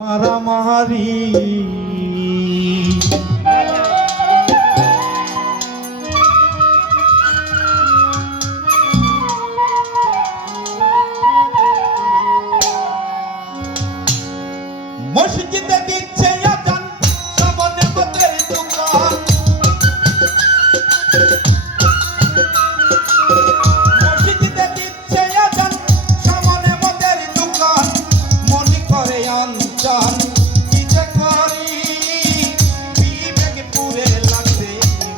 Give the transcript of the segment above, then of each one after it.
মারামারি মসজিদে দিচ্ছে আজান সামনে মদের দোকান মসজিদে দিচ্ছে আজান সামনে মদের দোকান মনে করে আনজান কি যে করি বিবেক পুরে লাগছে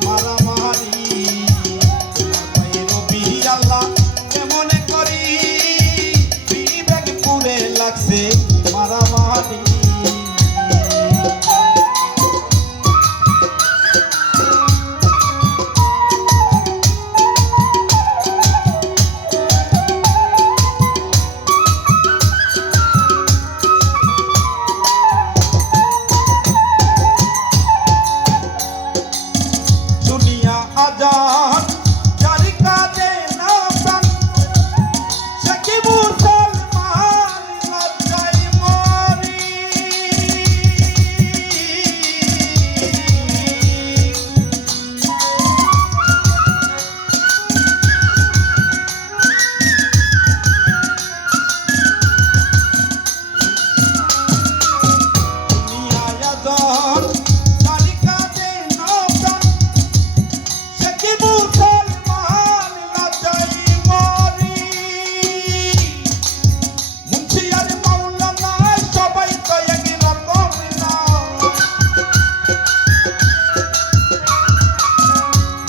মারামারি রবি আল্লাহ কেমন করি বিবেক পুরে লাগছে মারামারি আজান জারি কাজে না প্রাণ সে কি মুসলমান লজ্জায় মরি দুনিয়ায় আজান জারি কাজে না প্রাণ মুসলমান লজ্জায় মরি মুন্সি আর মাওলানা সবাই তো একই রকম না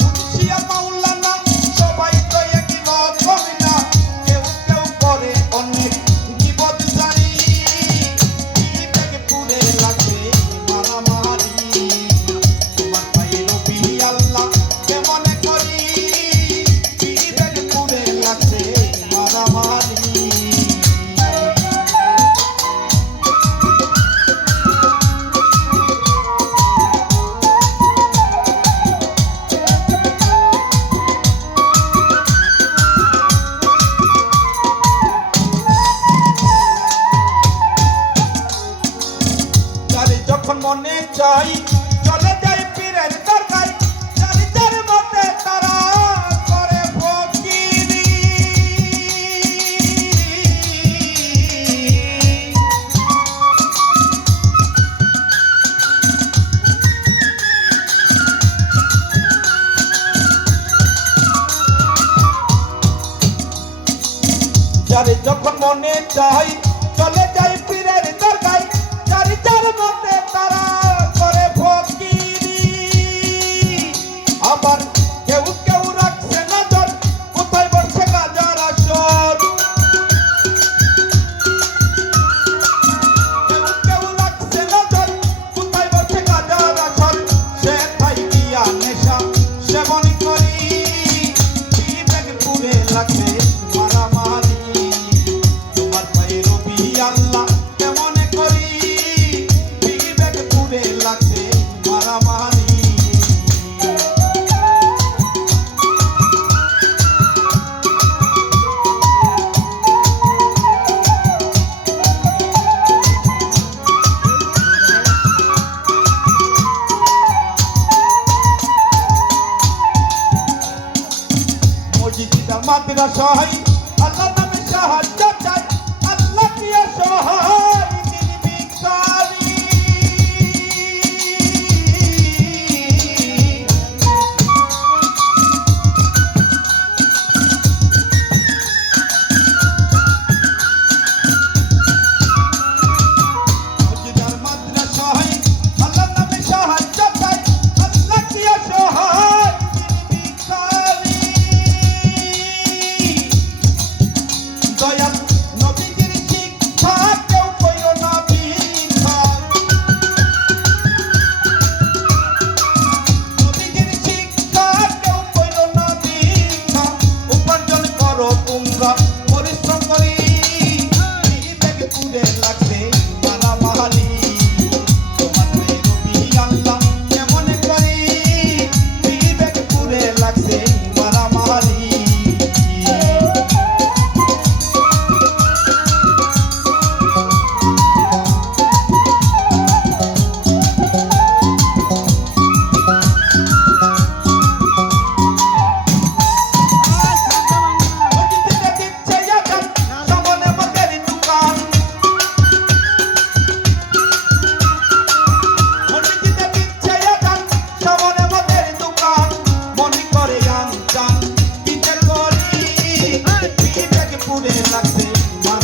মুন্সি আর মাওলানা সবাই তো একই রকম না কেউ কেউ করে অনেক বিপদ জারি বিবেক পুরে লাগে মারামারি তোমার পায়ে রবি আল্লাহ কেমন করি বিবেক পুরে লাগছে মারামারি যারে যখন মনে চাই চলে যাই পীরের দরগায় যারে যার মতে তারা করে ফকিরি যারে যখন মনে চাই চলে যাই পীরের দরগায় যারে যার মতে তারা করে ফকিরি আবার কেউ কেউ রাখছে নজর কোথায় বসে গাজার আসর কেউ কেউ রাখছে নজর কোথায় বসে গাজার আসর সে খাই দিয়া নেশা সেবন করি বিবেক পুরে লাগছে মারামারি তোমার পায়ে রবি আল্লাহ কেমন করি বিবেক পুরে লাগছে মারামারি মসজিদ মাদ্রাসায় আল্লাহ নামে সাহায্য চাই আল্লাহ কি সহায় তিনি ভিখারি মসজিদ মাদ্রাসায় আল্লাহ নামে সাহায্য চাই আল্লাহ কি সহায় তিনি ভিখারি আছে